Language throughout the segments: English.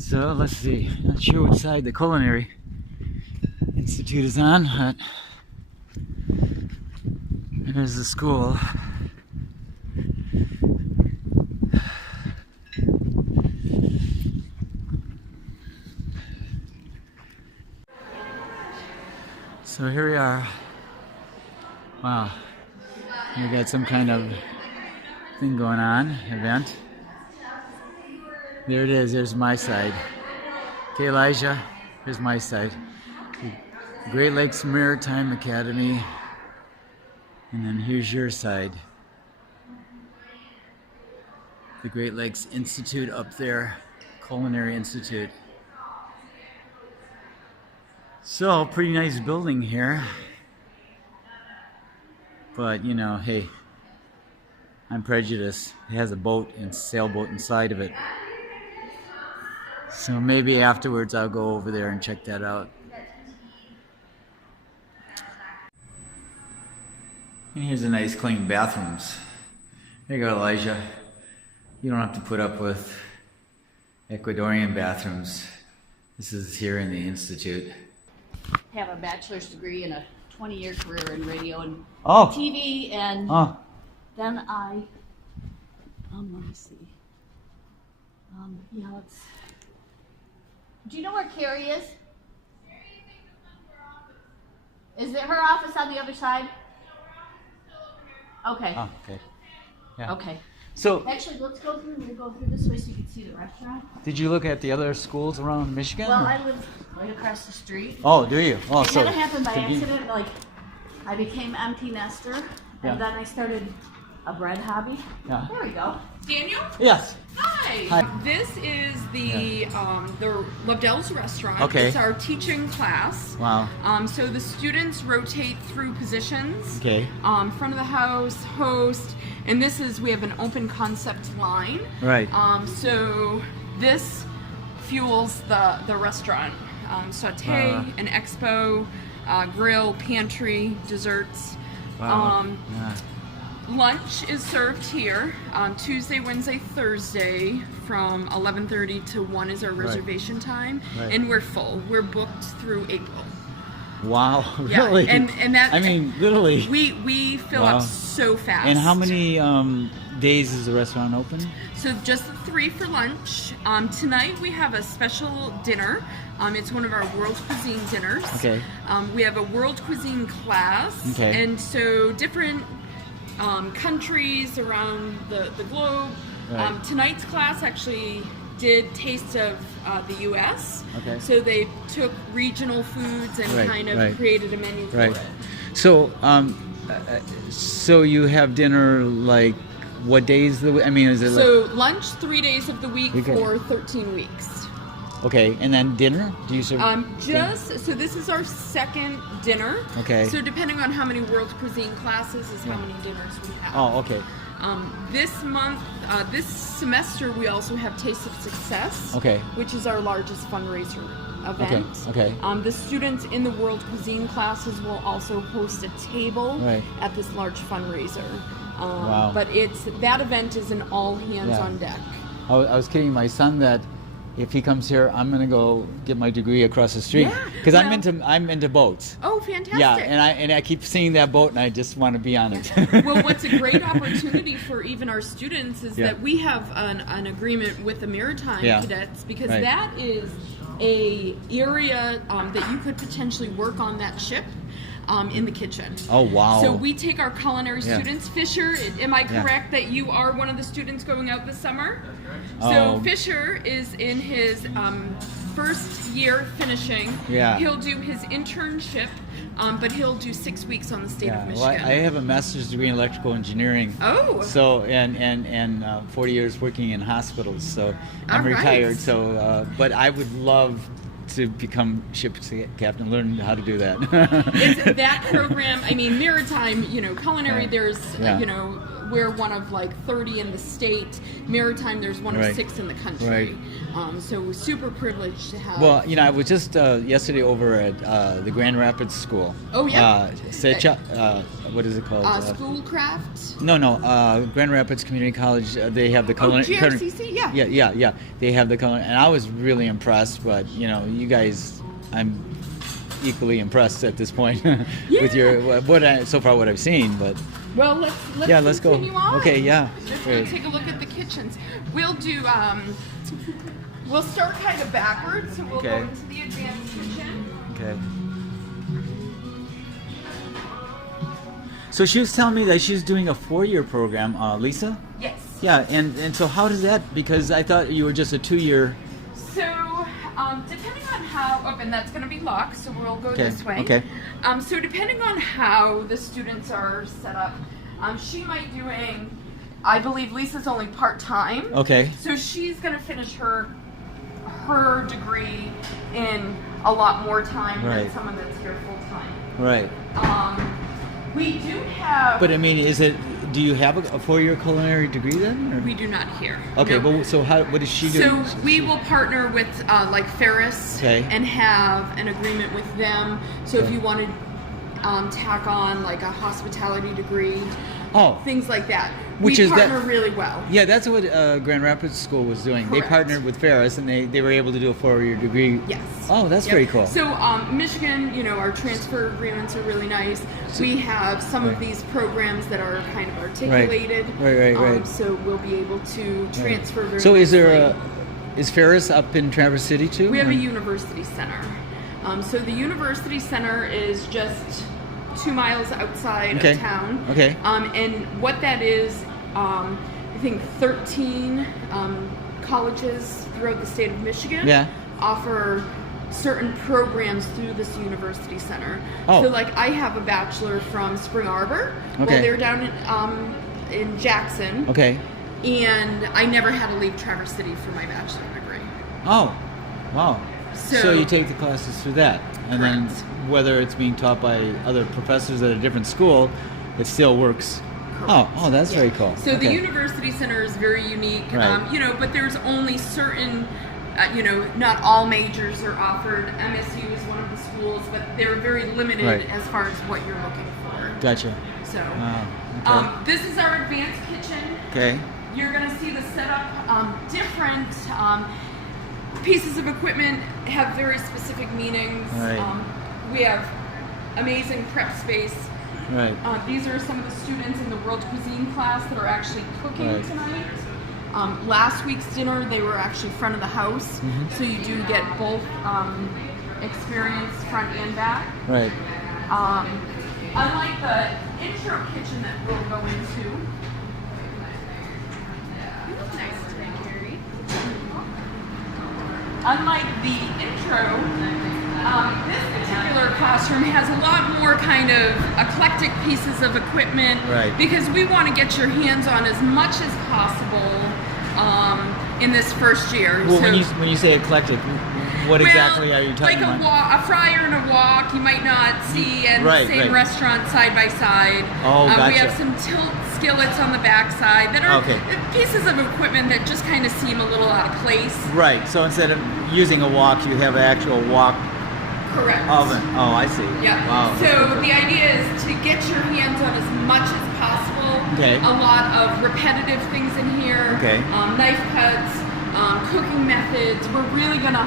So let's see, not sure which side the Culinary Institute is on, but there's the school. So here we are. Wow, we got some kind of thing going on, event. There it is, there's my side. Okay, Elijah, here's my side. Great Lakes Maritime Academy. And then here's your side. The Great Lakes Institute up there, Culinary Institute. So, pretty nice building here. But, you know, hey, I'm prejudiced. It has a boat and sailboat inside of it. So maybe afterwards I'll go over there and check that out. And here's a nice clean bathrooms. There you go, Elijah. You don't have to put up with Ecuadorian bathrooms. This is here in the Institute. I have a bachelor's degree and a 20-year career in radio and Oh. TV, and then I, let me see. Yeah, let's. Do you know where Kerry is? Is it her office on the other side? Okay. Oh, okay. Yeah. Okay. So, Actually, let's go through. We'll go through this way so you can see the restaurant. did you look at the other schools around Michigan? Well, or? I live right across the street. Oh, do you? Oh, It so kind of happened by did you- accident. Like, I became empty nester, Yeah. and then I started a bread hobby. Yeah. There we go. Daniel? Yes. Hi. Hi. This is the Lovedell's restaurant. Okay. It's our teaching class. Wow. So the students rotate through positions. Okay. Front of the house, host, and we have an open concept line. Right. So this fuels the restaurant. Saute, an expo, grill, pantry, desserts. Wow. Yeah. Lunch is served here on Tuesday, Wednesday, Thursday from 11:30 to 1 is our reservation time, Right. and we're full. We're booked through April. Wow. Yeah, Really? and that I mean, literally. we fill Wow. up so fast. And how many days is the restaurant open? So just 3 for lunch. Tonight we have a special dinner. It's one of our world cuisine dinners. Okay. We have a world cuisine class, Okay. and so different countries around the globe. Right. Tonight's class actually did taste of the U.S. Okay. So they took regional foods and Right, kind of right. created a menu for Right. it. So, so you have dinner like what days of the week? I mean, is it So lunch 3 days of the week Okay. for 13 weeks. like okay? And then dinner? Do you serve? So this is our second dinner. Okay. So depending on how many world cuisine classes is how many dinners we have. Oh, okay. This month, this semester, we also have Taste of Success, Okay. which is our largest fundraiser event. Okay. The students in the world cuisine classes will also host a table Right. at this large fundraiser. Wow. But that event is an all hands on deck. I was kidding my son that if he comes here, I'm gonna go get my degree across the street Yeah, because well- I'm into boats. Oh, fantastic! Yeah, and I keep seeing that boat and I just want to be on it. Well, what's a great opportunity for even our students is Yeah. that we have an agreement with the Maritime Yeah. Cadets, because Right. that is a area that you could potentially work on that ship in the kitchen. Oh, wow. So we take our culinary Yeah. students. Fisher, am I Yeah. correct that you are one of the students going out this summer? So Fisher is in his first year finishing. Yeah. He'll do his internship, but he'll do 6 weeks on the state of Well, Michigan. I have a master's degree in electrical engineering. Oh. So and 40 years working in hospitals. So I'm All right. retired. So but I would love to become ship captain, learn how to do that. It's that program. I mean, maritime, culinary. Yeah. There's, Yeah. We're one of like 30 in the state. Maritime, there's one of Right. 6 in the country. Right. So we're super privileged to have. Well, I was just yesterday over at the Grand Rapids School. Oh, yeah. Secha, what is it called? Schoolcraft. No, Grand Rapids Community College. They have the Oh, GRCC, yeah. Yeah. They have the culinary, and I was really impressed. But you guys, I'm equally impressed at this point with your what I've seen. But Well, let's go. continue on. Okay, yeah. Just want to take a look at the kitchens. We'll do. We'll start kind of backwards, so we'll go Okay. into the advanced kitchen. Okay. So she was telling me that she's doing a 4-year program, Lisa. Yes. Yeah, and so how does that? Because I thought you were just a 2-year. So, depending on how, and that's going to be locked, so we'll go Okay, this way. okay. So depending on how the students are set up, she might doing, I believe Lisa's only part-time. Okay. So she's going to finish her degree in a lot more time Right. than someone that's here full-time. Right. We do have... But I mean, do you have a 4-year culinary degree then? Or? We do not here. Okay, No. but so what is she doing? So we will partner with like Ferris Okay. and have an agreement with them. So if Okay. you want to tack on like a hospitality degree, things like that, Which we is that- partner really well. Yeah, that's what Grand Rapids School was doing. They Correct. partnered with Ferris, and they were able to do a 4-year degree. Yes. Oh, that's Yep. very cool. So Michigan, our transfer agreements are really nice. We have some of Right. these programs that are kind of articulated. Right. So we'll be able to transfer very So is there nicely. is Ferris up in Traverse City too? We have or- a university center. So the university center is just 2 miles outside Okay. of town. Okay. And what that is, I think 13 colleges throughout the state of Michigan Yeah. offer certain programs through this university center. Oh. So like I have a bachelor from Spring Arbor. Okay. Well, they're down in Jackson. Okay. And I never had to leave Traverse City for my bachelor degree. Oh, wow. So- you take the classes through that, and then Correct. whether it's being taught by other professors at a different school, it still works. Oh, that's very cool. So the Okay. university center is very unique, Right. but there's only certain, not all majors are offered. MSU is one of the schools, but they're very limited Right. as far as what you're looking for. Gotcha. So, Okay. this is our advanced kitchen. Okay. You're going to see the setup. Different pieces of equipment have very specific meanings. Right. We have amazing prep space. Right. These are some of the students in the world cuisine class that are actually cooking Right. tonight. Last week's dinner, they were actually front of the house, Mm-hmm. so you do get both experience front and back. Right. Unlike the intro kitchen that we'll go into. You look nice today, Kerry. Unlike the intro, this particular classroom has a lot more kind of eclectic pieces of equipment, Right. because we want to get your hands on as much as possible in this first year. Well, So- when you say eclectic, what exactly are you talking like about? a fryer and a wok you might not see in Right, the same right. restaurant side by side. Oh, We gotcha. have some tilt skillets on the back side that are Okay. pieces of equipment that just kind of seem a little out of place. Right. So instead of using a wok, you have an actual wok Correct. oven. Oh, I see. Yeah. Wow. that's So cool. the idea is to get your hands on as much as possible. Okay. A lot of repetitive things in here. Okay. Knife cuts, cooking methods. We're really gonna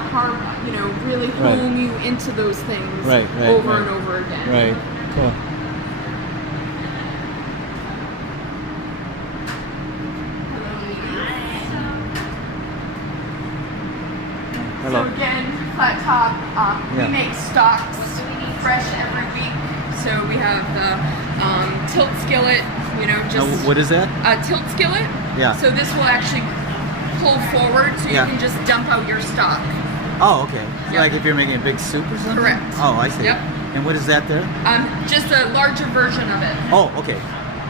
really Right. hone you into those things Right, over right. and over again. Right. Cool. Hello. So again, flat top. Yeah. We make stocks fresh every week. So we have the tilt skillet. Now, what is that? a tilt skillet. Yeah. So this will actually pull forward, so Yeah. you can just dump out your stock. Oh, okay. Yep. Like if you're making a big soup or something? Correct. Oh, I see. Yep. And what is that there? Just a larger version of it. Oh, okay.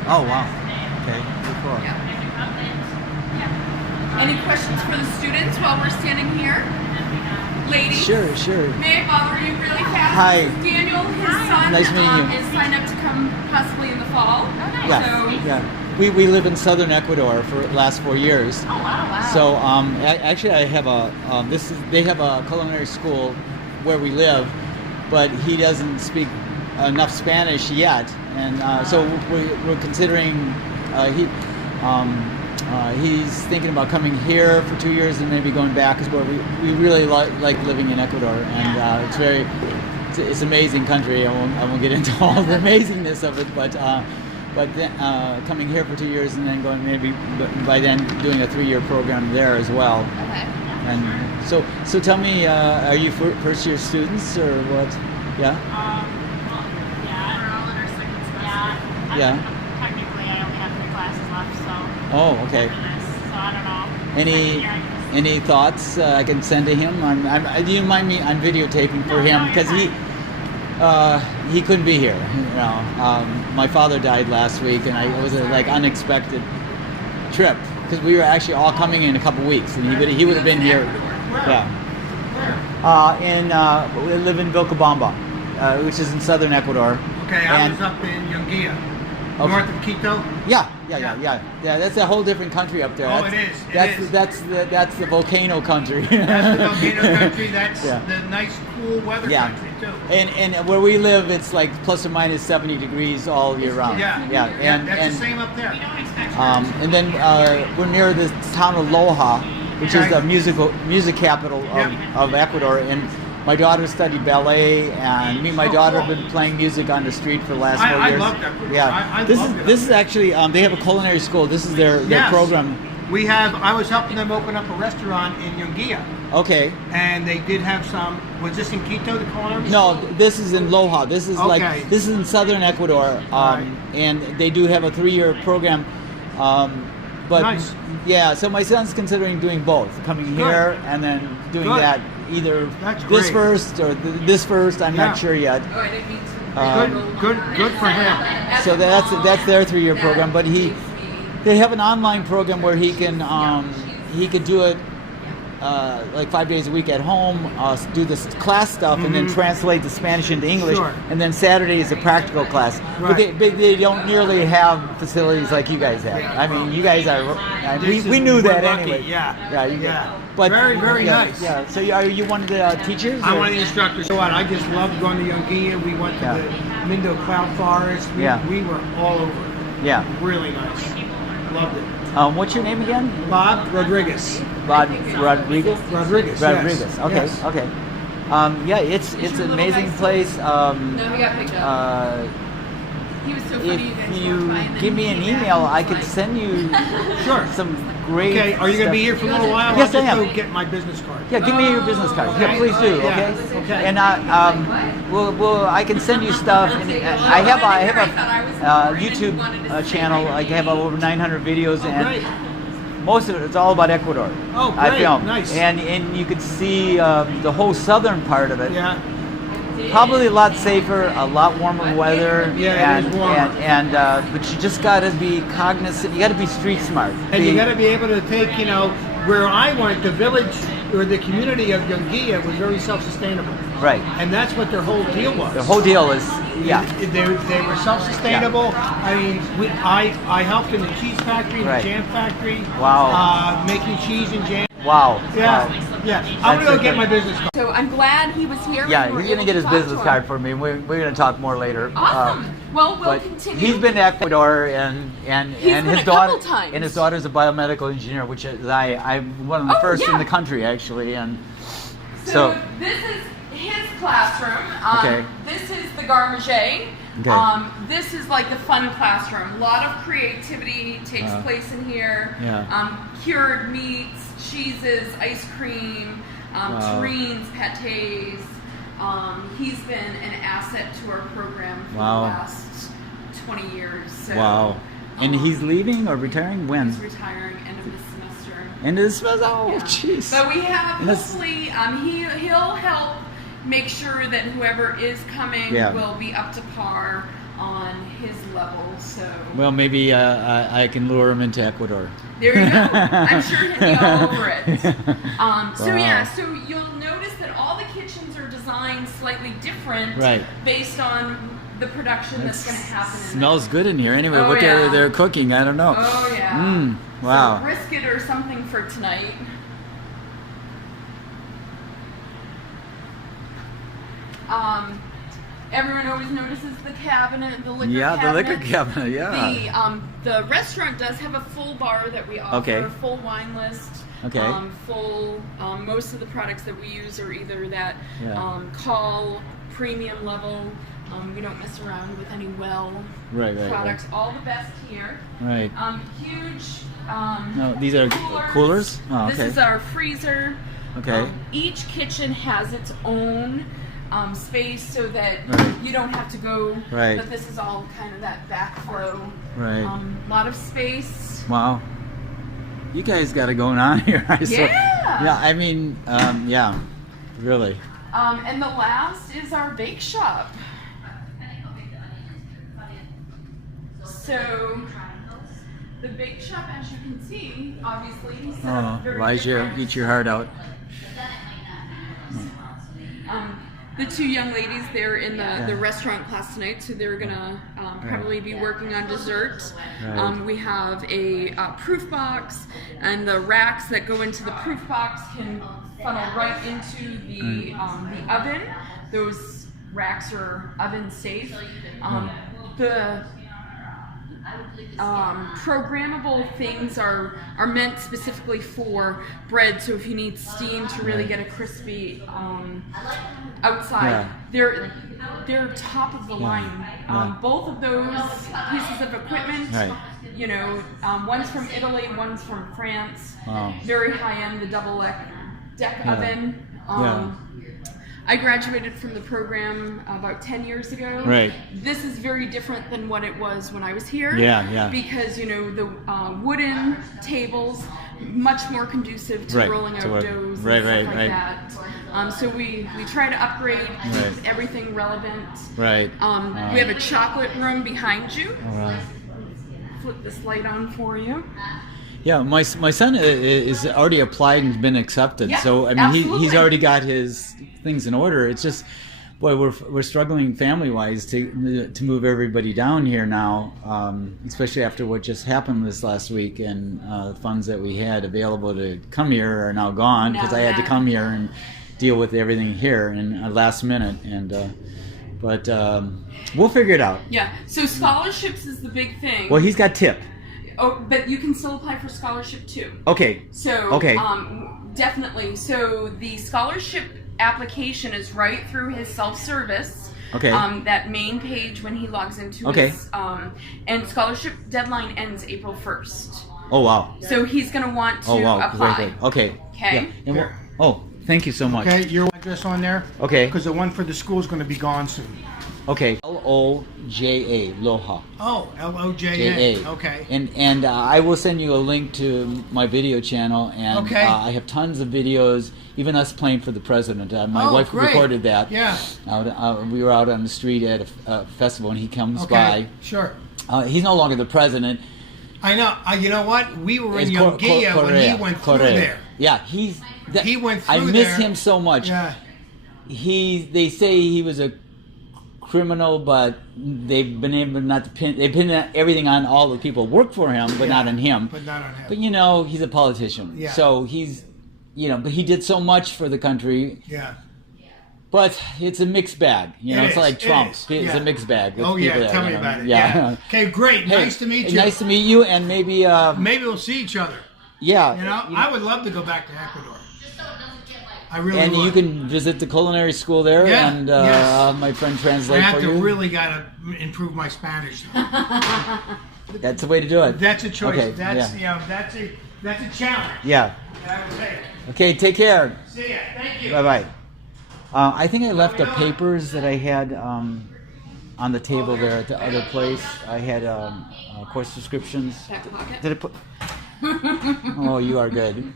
Oh, wow. Okay. Very cool. Yeah. Any questions for the students while we're standing here? Ladies? Sure. May I bother you really fast? Hi. Daniel, his son, Nice meeting you. is signed up to come possibly in the fall. Yeah. We live in southern Ecuador for the last 4 years. Oh, wow. So actually, I have they have a culinary school where we live, but he doesn't speak enough Spanish yet, and so we're considering he's thinking about coming here for 2 years and maybe going back, because we really like living in Ecuador, and it's an amazing country. I won't get into all the amazingness of it, but then, coming here for 2 years and then going maybe by then doing a 3-year program there as well. Okay. And so tell me, are you first year students or what? Yeah. We're all in our second semester. Yeah. Technically, I only have 3 classes left, so. Oh, okay. For this, so I don't know. Any thoughts I can send to him? Do you mind me? I'm videotaping for him because he couldn't be here. You know, my father died last week, and it was a unexpected trip because we were actually all coming in a couple weeks, and he would have been here. Yeah. We live in Vilcabamba, which is in southern Ecuador. Okay, I was up in Yunguilla, Okay. north of Quito. Yeah. That's a whole different country up there. Oh, That's the volcano country. That's the volcano country. That's Yeah. the nice, cool weather country too. And where we live, it's like plus or minus 70 degrees all year round. Yeah. And that's the same up there. We don't expect and then we're near the town of Loja, which is Okay. the music capital of Ecuador. And my daughter studied ballet, and me and my daughter have been playing music on the street for the last 4 years. I love Ecuador. Yeah, I this love it. is actually they have a culinary school. This is their Yes. program. I was helping them open up a restaurant in Yunguilla, Okay. and they did have some. Was this in Quito, the culinary? No, this is in Loja. This is Okay. this is in southern Ecuador, Right. and they do have a 3-year program. But Nice. yeah, so my son's considering doing both, coming Good. here and then doing Good. that either That's this great. first or this first. I'm Yeah. not sure yet. Oh, I didn't mean to. Good for him. So that's their 3-year program. But they have an online program where he could do it like 5 days a week at home, do this class stuff, and then translate the Spanish into English. Sure. And then Saturday is a practical class. But Right. they don't nearly have facilities like you guys have. I mean, you guys are. This We is- knew we're that lucky, anyway. yeah. Yeah. But Very, very yeah, nice. Yeah. So are you one of the teachers? I'm or- one of the instructors. So what? I just loved going to Yunguilla. We went to Yeah. the Mindo Cloud Forest. We were all over it. Yeah. Really nice. Loved it. What's your name again? Bob Rodriguez. Rodriguez. Rodriguez. Rodriguez. Yes. Okay. Yes. Okay. Yeah, it's an amazing place. No, he got picked up. He was so funny. If you give me an email, I could send you Sure. some great. Okay. Are you going to be here for a little while? Yes, I'll I just am. go get my business card. Yeah, give me your business card. Yeah, Okay. please do. Yeah, Okay. okay. And I can send you stuff. And I have a YouTube channel. I have over 900 videos, Oh, and great. most of it, it's all about Ecuador. Oh, I great. film. Nice. And you could see the whole southern part of it. Yeah. Probably a lot safer, a lot warmer weather. Yeah, it is warmer. But you just got to be cognizant. You got to be street smart. And you got to be able to take, where I went, the village or the community of Yunguilla was very self-sustainable. Right. And that's what their whole deal was. The whole deal is, yeah. They were self-sustainable. I mean, I helped in the cheese factory, Right. the jam factory. Wow. Making cheese and jam. Wow. Yeah. Wow. Yeah. I'm going to go That's get okay. my business card. So I'm glad he was here. Yeah, and we were he's gonna able get his to talk business to card him. for me. We're gonna talk more later. Awesome. Well, we'll But continue. he's been to Ecuador, and He's his been a daughter couple times. and his daughter's a biomedical engineer, which is I'm one of the Oh, first in yeah. the country actually, and So this is his classroom. Okay. This is the garde manger. Okay. This is like the fun classroom. A lot of creativity takes place in here. Yeah. Cured meats, cheeses, ice cream, terrines, pâtés. He's been an asset to our program for Wow. the last 20 years. So, wow. And he's leaving or retiring when? He's retiring end of the semester. End of the semester. Oh, Yeah. jeez. But we have And that's- hopefully he'll help make sure that whoever is coming Yeah. will be up to par. on his level. So Well, maybe I can lure him into Ecuador. there you go. I'm sure he'll be all over it. So Wow. yeah, so you'll notice that all the kitchens are designed slightly different, Right. based on the production that's going to happen. Smells good in here. Anyway, Oh, what yeah. they're cooking, I don't know. Oh yeah. Wow. So brisket or something for tonight. Everyone always notices the cabinet, the liquor Yeah, cabinet. the liquor cabinet. Yeah. The restaurant does have a full bar that we offer, Okay. full wine list. Okay. Full. Most of the products that we use are either that Yeah. call premium level. We don't mess around with any Right. products. All the best here. Right. Huge. No, these are coolers? Oh, This okay. is our freezer. Okay. Each kitchen has its own space, so that Right. you don't have to go. Right. But this is all kind of that backflow. Right. Lot of space. Wow. You guys got it going on here. Yeah. I mean, yeah, really. And the last is our bake shop. So the bake shop, as you can see, obviously set up Oh, very Elijah, different. eat your heart out. The two young ladies, they're in the restaurant class tonight, so they're gonna probably be working on dessert. Right. We have a proof box, and the racks that go into the proof box can funnel right into the oven. Those racks are oven safe. The programmable things are meant specifically for bread, so if you need steam to really get a crispy outside, they're top of the line. Both of those pieces of equipment, Right. you know, one's from Italy, one's from France. Wow. Very high end, the double deck Yeah. oven. I graduated from the program about 10 years ago. Right. This is very different than what it was when I was here. Yeah. Because, you know, the wooden tables, much more conducive to Right, rolling to out work. doughs Right, and stuff right, like right. that. So we try to upgrade, keep Right. everything relevant. Right. We have a chocolate room behind you. All right. Flip this light on for you. Yeah, my son is already applied and been accepted. Yeah, so I mean, he's absolutely. already got his things in order. It's just, boy, we're struggling family wise to move everybody down here now, especially after what just happened this last week, and the funds that we had available to come here are now gone because I had to come here and deal with everything here in last minute. And but we'll figure it out. Yeah, so scholarships is the big thing. Well, he's got tip. Oh, but you can still apply for scholarship too. Okay. So, Okay. Definitely. So the scholarship application is right through his self-service. Okay. That main page when he logs into Okay. his, and scholarship deadline ends April 1st. Oh wow. So he's going to want to Oh wow. apply. Very good. Okay. Okay. Yeah. And thank you so much. Okay, your address on there? Okay. Because the one for the school is going to be gone soon. Okay. Loja, Loja. Oh, Loja. J-A. Okay. And I will send you a link to my video channel, and Okay. I have tons of videos, even us playing for the president. My wife great. recorded that. Yeah. We were out on the street at a festival, and he comes Okay. Sure. by. He's no longer the president. I know. You know what? We were in It's Yongia when he went through there. Yeah, He went I through miss there. him so much. Yeah. They say he was a criminal, but they've been able not to pin. They pin everything on all the people who work for him, but not on him. But not on him. But you know, he's a politician, Yeah. so he's, but he did so much for the country. Yeah. But it's a mixed bag. It It's is, like it Trump. is, It's yeah. a mixed bag. with Oh people yeah. that, Tell me about it. Yeah. Okay. Great. Hey, Nice to meet you. Nice to meet you, and maybe. Maybe we'll see each other. Yeah. You know, I would love to go back to Ecuador. I really And would. you can visit the culinary school there, Yeah, and yes. my friend I translate have for to you. really gotta improve my Spanish. That's the way to do it. That's a choice. Okay, That's yeah. that's a challenge. Yeah. That I would take. Okay. Take care. See ya. Thank you. Bye bye. I think I left the papers that I had on the table there at the other place. I had course descriptions. Back pocket. Did I put? Oh, you are good.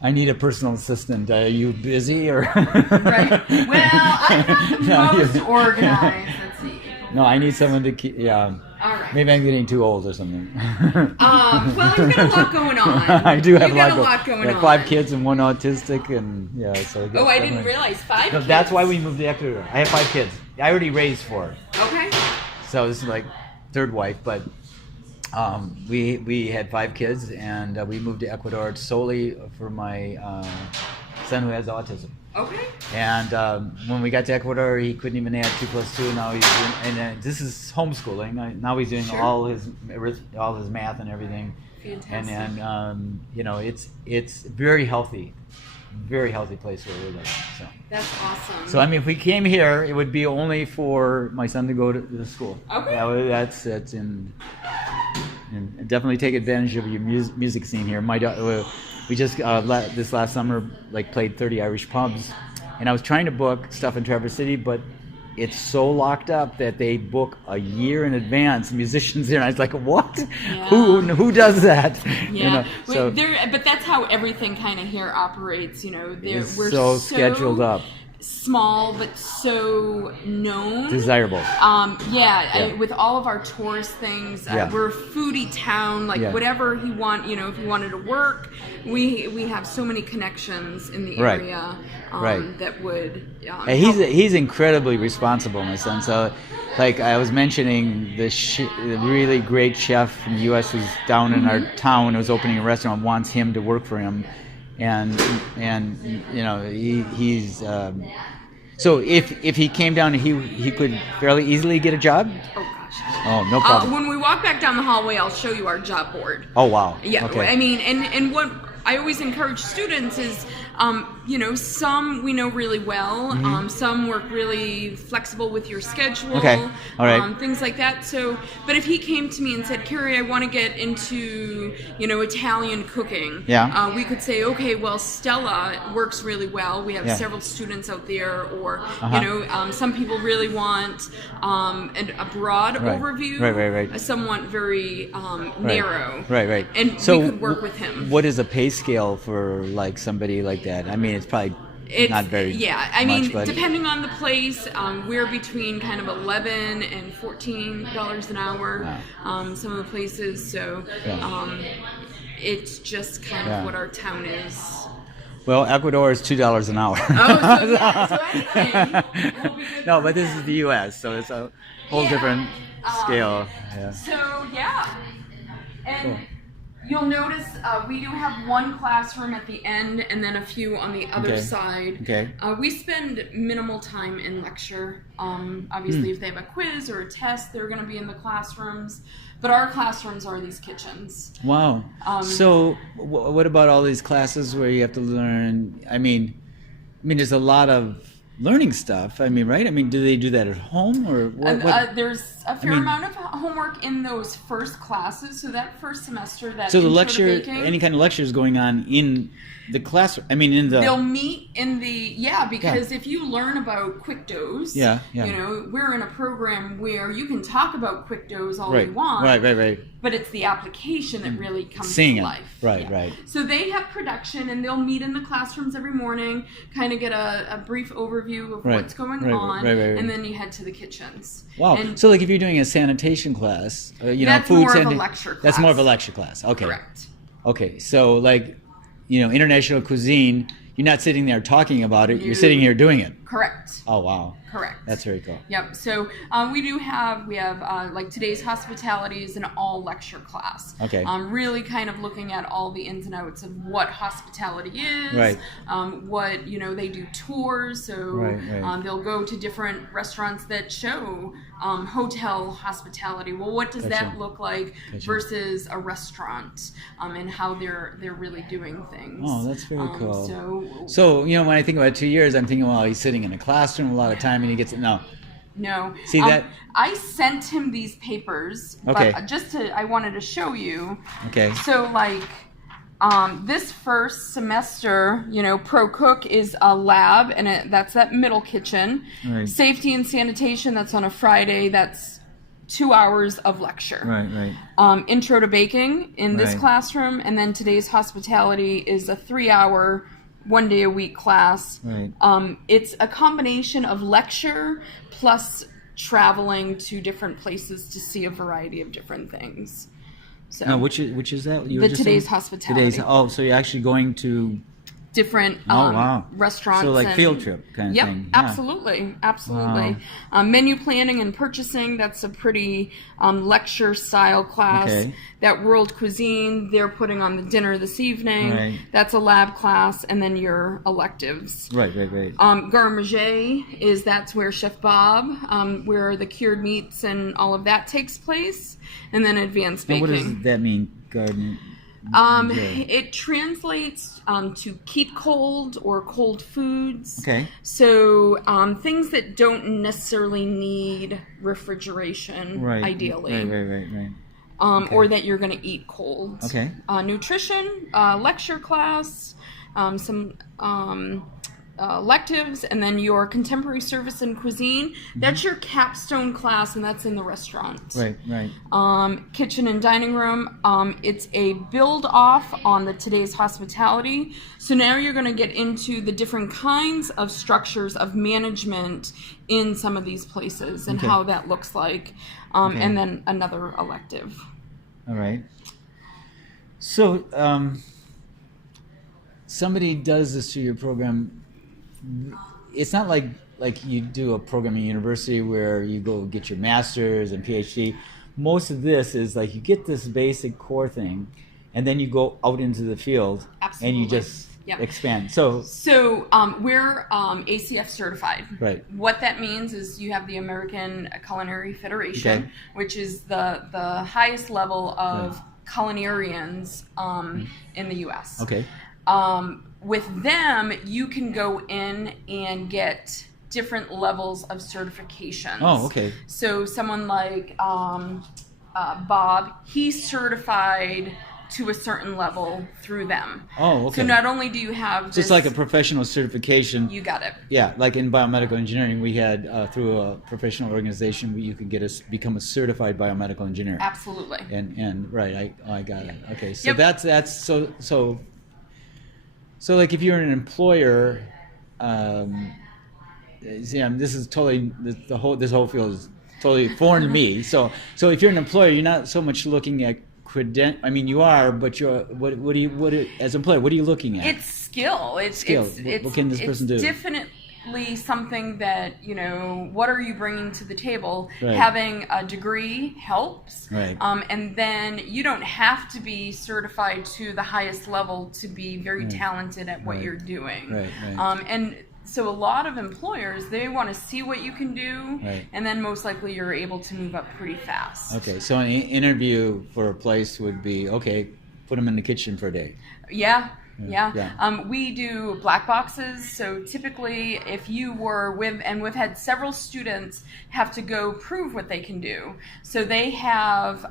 I need a personal assistant. Are you busy or? Right. Well, I'm not the No, most you- organized. Let's see. April No, I need someone to keep. Yeah. All right. Maybe I'm getting too old or something. Well, you've got a lot going on. I do have You've got a lot going I have on. 5 kids and 1 autistic, and yeah. So Oh, I didn't realize 5 No, kids. that's why we moved to Ecuador. I have 5 kids. I already raised 4, Okay. so this is like 3rd wife. But we had 5 kids, and we moved to Ecuador solely for my son who has autism. Okay. And when we got to Ecuador, he couldn't even add 2 + 2. Now he's doing, and this is homeschooling. Now he's doing Sure. all his math and everything. Fantastic. And then it's very healthy place where we're living. So That's awesome. I mean, if we came here, it would be only for my son to go to the school. Okay. That's and definitely take advantage of your music scene here. My daughter. We just this last summer played 30 Irish pubs, and I was trying to book stuff in Traverse City, but it's so locked up that they book a year in advance musicians there. And I was like, what? Yeah. Who does that? Yeah, but that's how everything kind of here operates. We're so scheduled up, small but so known, desirable. With all of our tourist things, we're a foodie town. Whatever he if he wanted to work, we have so many connections in the area that would. He's incredibly responsible, my son. So, I was mentioning the really great chef from the U.S. who's down in our town, who's opening a restaurant, wants him to work for him. And he's so if he came down, he could fairly easily get a job. Oh gosh. Oh, no problem. When we walk back down the hallway, I'll show you our job board. Oh wow. Yeah. Okay. I mean, and what I always encourage students is, some we know really well. Some work really flexible with your schedule. Okay. All right. Things like that. So, but if he came to me and said, "Kerry, I want to get into, Italian cooking," we could say, "Okay, well, Stella works really well. We have several students out there, or some people really want a broad overview. Right. Some want very narrow. Right. And so we could work with him. What is a pay scale for somebody like that? I mean, it's probably not very. Yeah, I mean, much, depending on the place, we're between kind of $11 and $14 an hour. Wow. Some of the places, so it's just kind of what our town is. Well, Ecuador is $2 an hour. So anything will be good. No, but this is the U.S., so it's a whole different scale. Yeah. So and Cool. you'll notice we do have one classroom at the end and then a few on the other side. Okay. We spend minimal time in lecture. Obviously, if they have a quiz or a test, they're going to be in the classrooms. But our classrooms are these kitchens. Wow. So what about all these classes where you have to learn? I mean, there's a lot of learning stuff. I mean, right? I mean, do they do that at home or what? There's a fair amount of homework in those first classes. So that first semester, so the lecture, any kind of lecture is going on in the classroom. I mean, in the. They'll meet in the because if you learn about quick doughs, we're in a program where you can talk about quick doughs all you want. Right. But it's the application that really comes Seeing to it. life. Right. So they have production, and they'll meet in the classrooms every morning, kind of get a brief overview of what's going on, and then you head to the kitchens. Wow. And so, if you're doing a sanitation class, that's food more of a lecture class. That's more of a lecture class. Okay. Correct. Okay. So, international cuisine, you're not sitting there talking about it. You're sitting here doing it. Correct. Oh, wow. Correct. That's very cool. Yep. So we have today's hospitality is an all lecture class. Okay. Really kind of looking at all the ins and outs of what hospitality is. Right. What they do tours. So Right. They'll go to different restaurants that show hotel hospitality. Well, what does that look like versus a restaurant? And how they're really doing things. Oh, that's very cool. So when I think about 2 years, I'm thinking, well, he's sitting in a classroom a lot of time and he gets it. No. See that? I sent him these papers, Okay. but I wanted to show you. Okay. So this first semester, Pro Cook is a lab, and that's that middle kitchen. Right. Safety and sanitation, that's on a Friday. That's 2 hours of lecture. Right. Intro to baking in this Right. classroom, and then today's hospitality is a 3-hour, 1 day a week class. Right. It's a combination of lecture plus traveling to different places to see a variety of different things. So No, which is that? You were the just Today's saying? Hospitality. So you're actually going to Different wow. restaurants. So like and, field trip kind of yep, thing. Yeah. Absolutely. Menu planning and purchasing, that's a pretty lecture style class. Okay. That world cuisine, they're putting on the dinner this evening. Right. That's a lab class, and then your electives. Right. Garde Manger that's where Chef Bob, where the cured meats and all of that takes place, and then advanced Now, baking. what does that mean, garden? It translates to keep cold or cold foods. Okay. So things that don't necessarily need refrigeration, Right. ideally. Right. Or that you're going to eat cold. Okay. Nutrition, lecture class, some electives, and then your contemporary service and cuisine. That's your capstone class, and that's in the restaurant. Right. Kitchen and dining room. It's a build off on the Today's Hospitality. So now you're going to get into the different kinds of structures of management in some of these places and Okay. how that looks like. Okay. And then another elective. All right. So, somebody does this to your program. It's not like you do a program in university where you go get your master's and PhD. Most of this is like you get this basic core thing, and then you go out into the field and you Absolutely. just Yep. expand. So, We're ACF certified. Right. What that means is you have the American Culinary Federation, Okay. which is the highest level of culinarians in the U.S. okay. With them, you can go in and get different levels of certifications. Oh, okay. So someone like Bob, he's certified to a certain level through them. Oh, okay. So not only do you have So this, it's like a professional certification. you got it. Yeah, like in biomedical engineering, we had through a professional organization, you could become a certified biomedical engineer. Absolutely. And right, I got it. Okay, so Yep. that's so like if you're an employer, this is totally this whole field is totally foreign to me. So if you're an employer, you're not so much looking at I mean, you are, but you're what do you as an employer? What are you looking at? It's skill. It's Skill. It's, What can this person do? It's definitely something that, what are you bringing to the table? Right. Having a degree helps. Right. And then you don't have to be certified to the highest level to be very talented at what Right. you're doing. Right. And so a lot of employers, they want to see what you can do, Right. and then most likely you're able to move up pretty fast. Okay, so an interview for a place would be okay. Put them in the kitchen for a day. Yeah. Yeah. We do black boxes. So typically, if you were and we've had several students have to go prove what they can do. So they have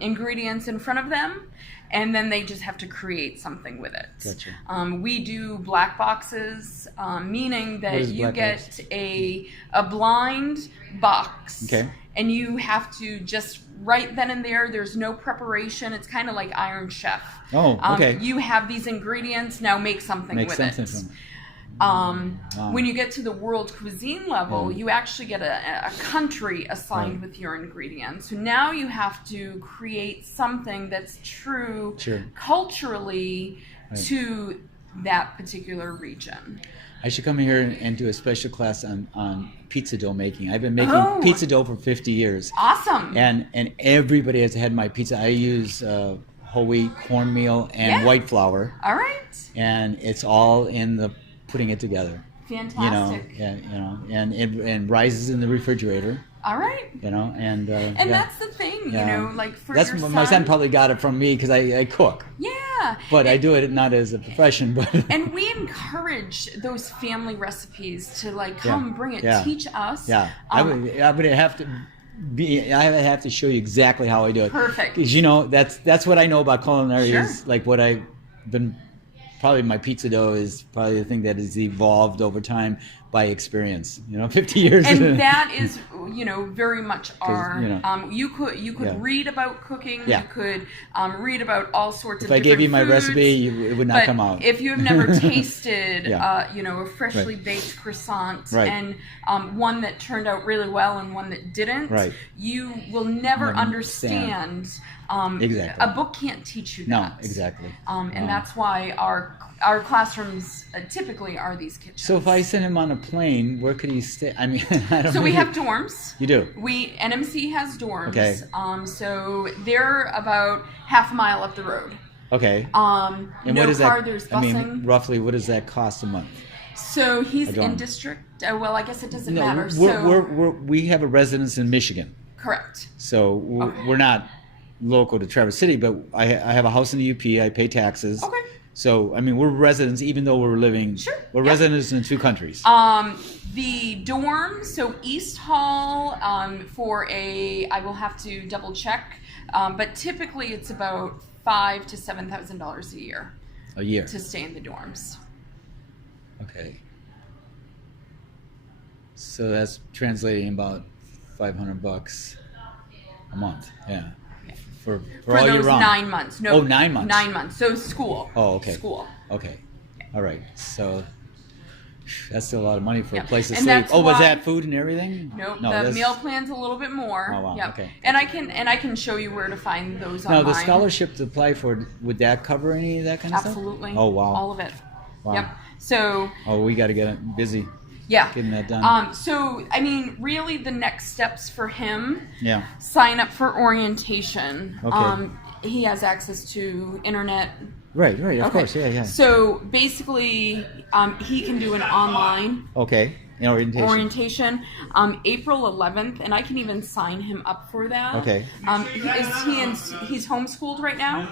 ingredients in front of them, and then they just have to create something with it. Gotcha. We do black boxes, meaning What that is you black get box? a blind box. Okay. And you have to just right then and there. There's no preparation. It's kind of like Iron Chef. Oh, okay. You have these ingredients. Now make something Make with something it. from it. Wow. When you get to the world cuisine level, you actually get a country assigned Right. with your ingredients. So now you have to create something that's true Sure. culturally Right. to that particular region. I should come here and do a special class on pizza dough making. I've been making Oh. pizza dough for 50 years. Awesome. And everybody has had my pizza. I use whole wheat, cornmeal, and Yeah. white flour. All right. And it's all in the putting it together. Fantastic. And it rises in the refrigerator. All right. And And that's the thing, Yeah. like for that's your son. my son probably got it from me because I cook, Yeah. but I do it not as a profession, but And we encourage those family recipes to come bring it, Yeah. teach us. yeah, I would have to I have to show you exactly how I do it. Perfect. Because that's what I know about culinary Sure. is like what I've been. Probably my pizza dough is probably the thing that has evolved over time. by experience. 50 years. And that is, very much our. You could Yeah. read about cooking. Yeah. You could read about all sorts If of. I gave different you my foods, recipe, it would not but come out. if you have never tasted, Yeah. a freshly baked croissant Right. and one that turned out really well and one that didn't, Right. you will never Understand. understand. Exactly. A book can't teach you No, that. exactly. And that's why our classrooms typically are these kitchens. So if I sent him on a plane, where could he stay? I mean, I don't So know. we have dorms. You do? NMC has dorms. Okay. So they're about half a mile up the road. Okay. And And no what is car, that? there's I busing. mean, roughly, what does that cost a month? So he's A dorm. in district. Well, I guess it doesn't No, matter. we have a residence in Michigan, Correct. so we're not local to Traverse City, but I have a house in the UP. I pay taxes. Okay. So I mean, we're residents, even though we're living. Sure, We're yeah. residents in 2 countries. The dorm, so East Hall, I will have to double check, but typically it's about $5,000 to $7,000 a year A year. to stay in the dorms. Okay. So that's translating about $500 a month. Yeah. For For all year those round. 9 months. No, Oh, 9 months. 9 months. So school. Oh, okay. School. Okay. All right. So that's still a lot of money for Yeah. a place to And sleep. that's Oh, was why- that food and everything? Nope. No, the that's- meal plan's a little bit more. Oh, wow, Yep. okay. And I can show you where to find those Now, online. the scholarship to apply for, would that cover any of that kind of stuff? Absolutely. Oh, wow. All of it. Wow. Yep. So Oh, we got to get busy yeah. getting that done. So I mean, really, the next steps for him: Yeah. sign up for orientation. Okay. He has access to internet. Right, of Okay. course. Yeah. So basically, he can do an online Okay. In orientation. April 11th, and I can even sign him up for that. Okay. He's homeschooled right now?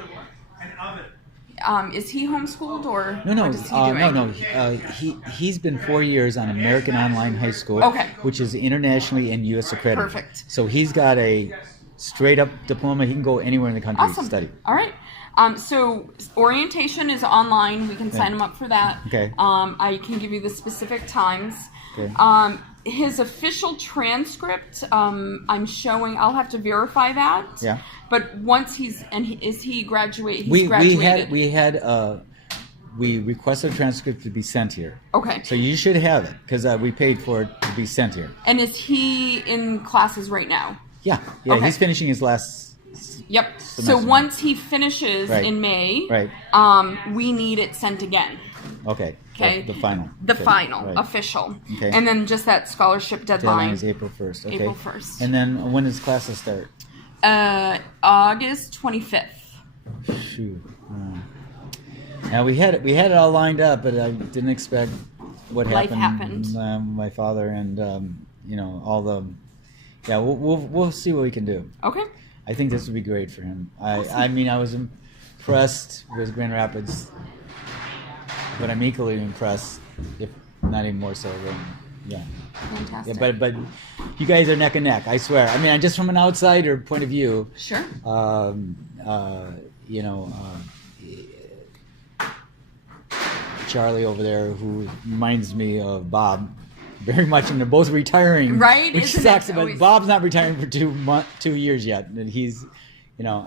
Is he homeschooled or No, what is he doing? no. He's been 4 years on American Online High School, Okay. which is internationally and U.S. accredited. Perfect. So he's got a straight up diploma. He can go anywhere in the country Awesome. to study. All right. So orientation is online. We can sign him up for that. Okay. I can give you the specific times. Okay. His official transcript, I'm showing. I'll have to verify that. Yeah. But once he graduated? He's We graduated. we requested a transcript to be sent here. Okay. So you should have it because we paid for it to be sent here. And is he in classes right now? Yeah. Okay. He's finishing his last. Yep. So Semester. once he finishes Right. in May, Right. We need it sent again. Okay. Okay. The final. The Okay, final, right. official. Okay. And then just that scholarship Deadline deadline. is April 1st. Okay. April 1st. And then when does classes start? August 25th. Shoot. Now we had it all lined up, but I didn't expect what Life happened. happened. My father and all the. Yeah, we'll see what we can do. Okay. I think this would be great for him. I mean, I was impressed with Grand Rapids, but I'm equally impressed, if not even more so than yeah. Fantastic. Yeah, but you guys are neck and neck. I swear. I mean, just from an outsider point of view. Sure. Charlie over there, who reminds me of Bob very much, and they're both retiring, Right? Which Isn't it sucks, but always- Bob's not retiring for 2 years yet, and he's, no,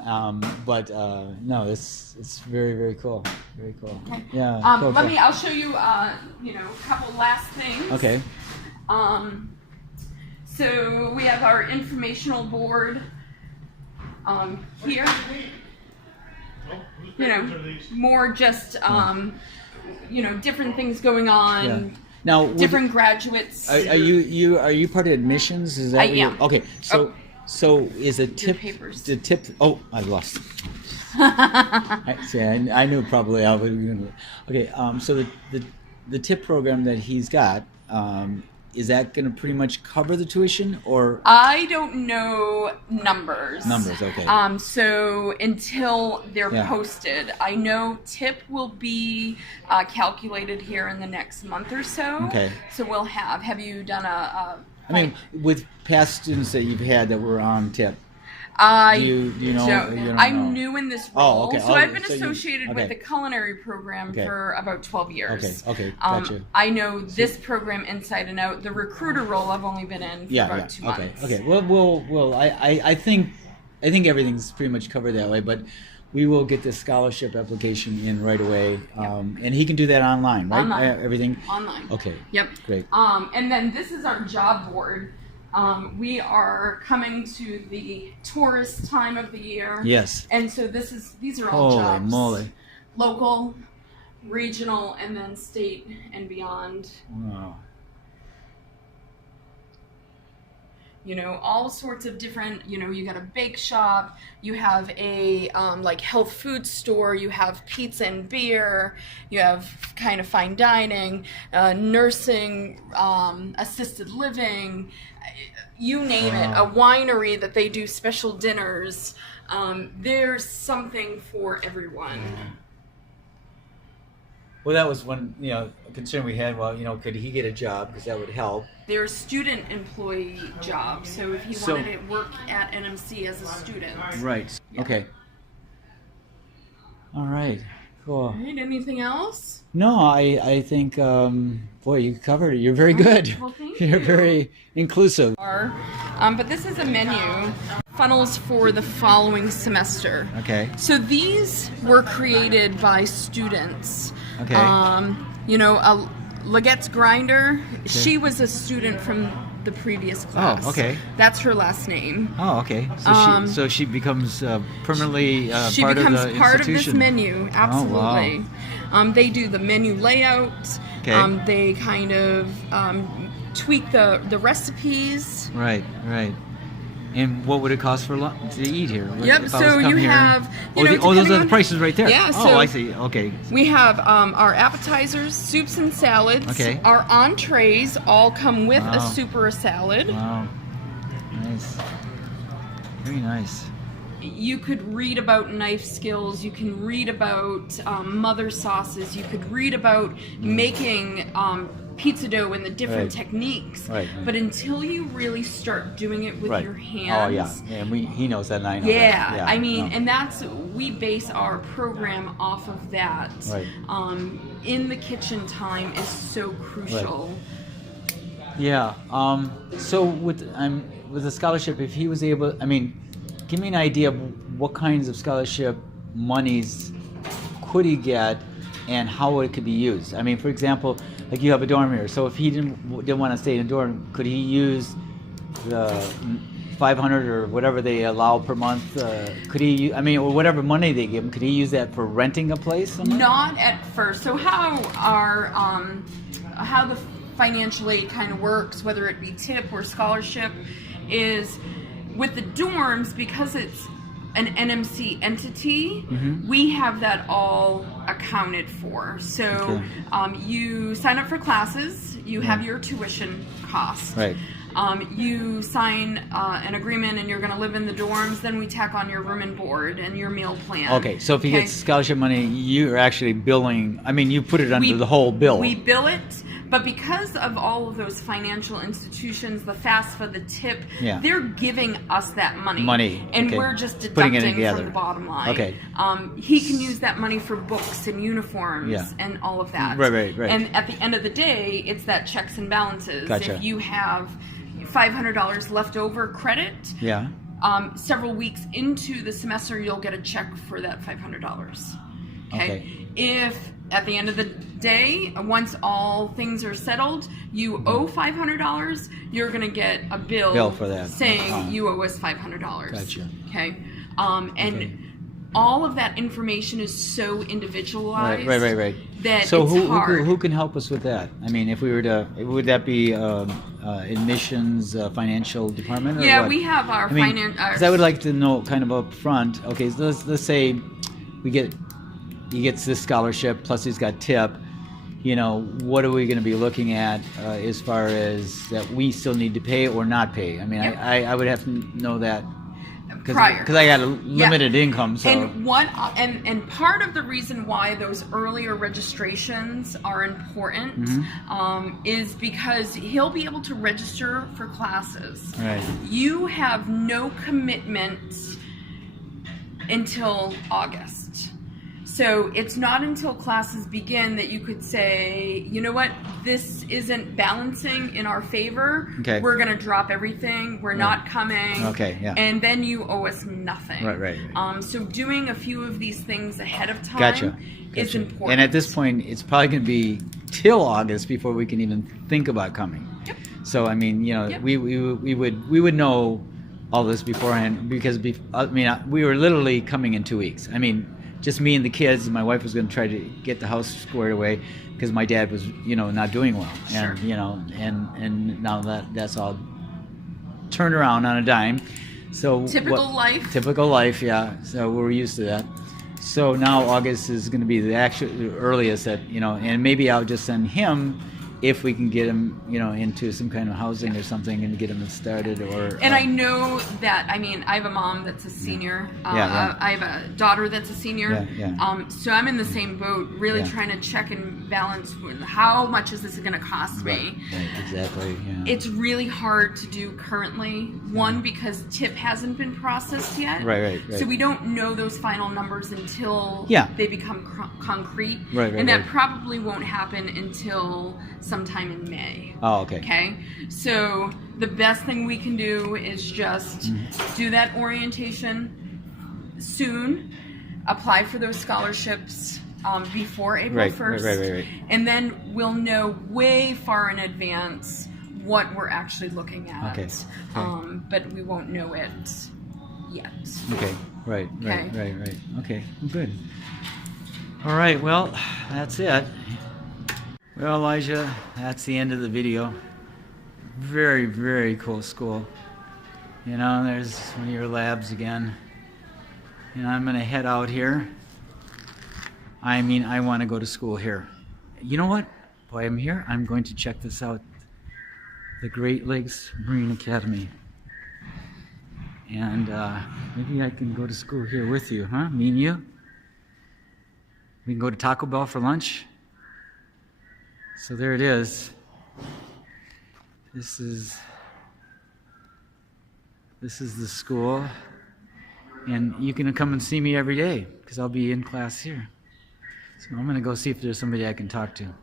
it's very, very cool, very cool. Okay. Yeah. cool, cool. I'll show you, a couple last things. Okay. So we have our informational board here. More just, different things going on. Yeah. Now, Different graduates. Are you part of admissions? Is that I what you're- am. Okay, so is a tip papers. the tip? Oh, I lost. I knew probably I would. Okay, so the tip program that he's got, is that going to pretty much cover the tuition, or I don't know numbers. Numbers, okay. So until they're Yeah. posted, I know tip will be calculated here in the next month or so. Okay. So we'll have you done I mean, with past students that you've had that were on tip? I do you know? don't- You don't I'm know? new in this Oh, role, okay. so Oh, I've been so you- associated with okay. the culinary program Okay. for about 12 years. Okay, gotcha. I know this program inside and out. The recruiter role I've only been in for about 2 months. Okay. Well, I think everything's pretty much covered that way, but we will get the scholarship application in right away, and he can do that online, right? Online. Everything. Online. Okay. Yep. Great. And then this is our job board. We are coming to the tourist time of the year. Yes. And so these are all Holy jobs. moly! Local, regional, and then state and beyond. Wow. You know, all sorts of different, you know, you got a bake shop, you have a like health food store, you have pizza and beer, you have kind of fine dining, nursing, assisted living, you name it, a winery that they do special dinners. There's something for everyone. Well, that was one, concern we had. Well, could he get a job? Because that would help. There's student employee jobs, so if he wanted to work at NMC as a student. Right. Yeah. Okay. All right. Cool. Right, anything else? No, I think, boy, you covered it. You're very good. Well, thank You're you. very inclusive. But this is a menu, funnels for the following semester. Okay. So these were created by students. Okay. Lagette's Grinder, she was a student from the previous class. Oh, okay. That's her last name. Oh, okay. So she becomes permanently She part becomes of the part of institution. this menu, absolutely. They do the menu layout. Okay. They kind of tweak the recipes. Right. And what would it cost for to eat here? Yep. If I was to So come you here? have. those are depending the on- prices right there. Yeah. Oh, So I see. Okay. we have our appetizers, soups and salads. Okay. Our entrees all come with a Wow. soup or a salad. Wow. Nice. Very nice. You could read about knife skills. You can read about mother sauces. You could read about making pizza dough and the different Right. techniques. Right. But until you really start doing it with Right. your hands. Oh yeah. And he knows that, and I know Yeah, that. I mean, no. and we base our program off of that. Right. In the kitchen time is so crucial. Yeah. So with the scholarship, if he was able, give me an idea of what kinds of scholarship monies could he get, and how it could be used. For example, like you have a dorm here. So if he didn't want to stay in a dorm, could he use the $500 or whatever they allow per month? Could he? Or whatever money they give him, could he use that for renting a place somewhere? Not at first. So how the financial aid kind of works, whether it be tip or scholarship, is with the dorms, because it's an NMC entity, we have that all accounted for. So you sign up for classes, you have your tuition cost. Right. You sign an agreement and you're going to live in the dorms, then we tack on your room and board and your meal plan. Okay, so if he gets scholarship money, you're actually billing. You put it under the whole bill. We bill it, but because of all of those financial institutions, the FAFSA, the tip, they're giving us that money. And we're just deducting from the bottom line. Okay. He can use that money for books and uniforms and all of that. Right. And at the end of the day, it's that checks and balances. Gotcha. If you have $500 left over credit, several weeks into the semester, you'll get a check for that $500. Okay. If at the end of the day, once all things are settled, you owe $500, you're going to get a bill for that, saying you owe us $500. Gotcha. Okay. And all of that information is so individualized. Right. That so it's hard. who can help us with that? If we were to, would that be admissions, financial department? Or Yeah, what? we have our finance. Because I would like to know kind of up front. Okay, so let's say he gets this scholarship plus he's got tip. What are we going to be looking at as far as that we still need to pay or not pay? I would have to know that. Prior. Because I got a limited income, so. And part of the reason why those earlier registrations are important is because he'll be able to register for classes. Right. You have no commitment until August. So it's not until classes begin that you could say, you know what, this isn't balancing in our favor. Okay. We're going to drop everything. We're not coming. Okay, yeah. And then you owe us nothing. Right. So doing a few of these things ahead of time Gotcha. is important. And at this point, it's probably going to be till August before we can even think about coming. Yep. So I mean, Yep. we would know all this beforehand because we were literally coming in 2 weeks. I mean, just me and the kids. My wife was going to try to get the house squared away because my dad was, not doing well, and and now that's all turned around on a dime. So Typical life, yeah. So we're used to that. So now August is going to be the earliest that and maybe I'll just send him if we can get him, into some kind of housing or something and get him started. And I know that, I have a mom that's a senior. I have a daughter that's a senior. Yeah. So I'm in the same boat, really trying to check and balance with how much is this going to cost me. Right, exactly. Yeah. It's really hard to do currently. One, because TIP hasn't been processed yet. Right. So we don't know those final numbers until they become concrete. Right. And that probably won't happen until sometime in May. Oh, okay. Okay? So the best thing we can do is just do that orientation soon, apply for those scholarships before April 1st. Right. And then we'll know way far in advance what we're actually looking at. Okay. But we won't know it yet. Okay. Right. Okay. Right. Okay. Well, good. All right. Well, that's it. Well, Elijah, that's the end of the video. Very, very cool school. There's one of your labs again. I'm going to head out here. I want to go to school here. You know what? While I'm here, I'm going to check this out. The Great Lakes Marine Academy. And maybe I can go to school here with you, huh? Me and you? We can go to Taco Bell for lunch. So there it is. This is the school, and you can come and see me every day because I'll be in class here. So I'm going to go see if there's somebody I can talk to.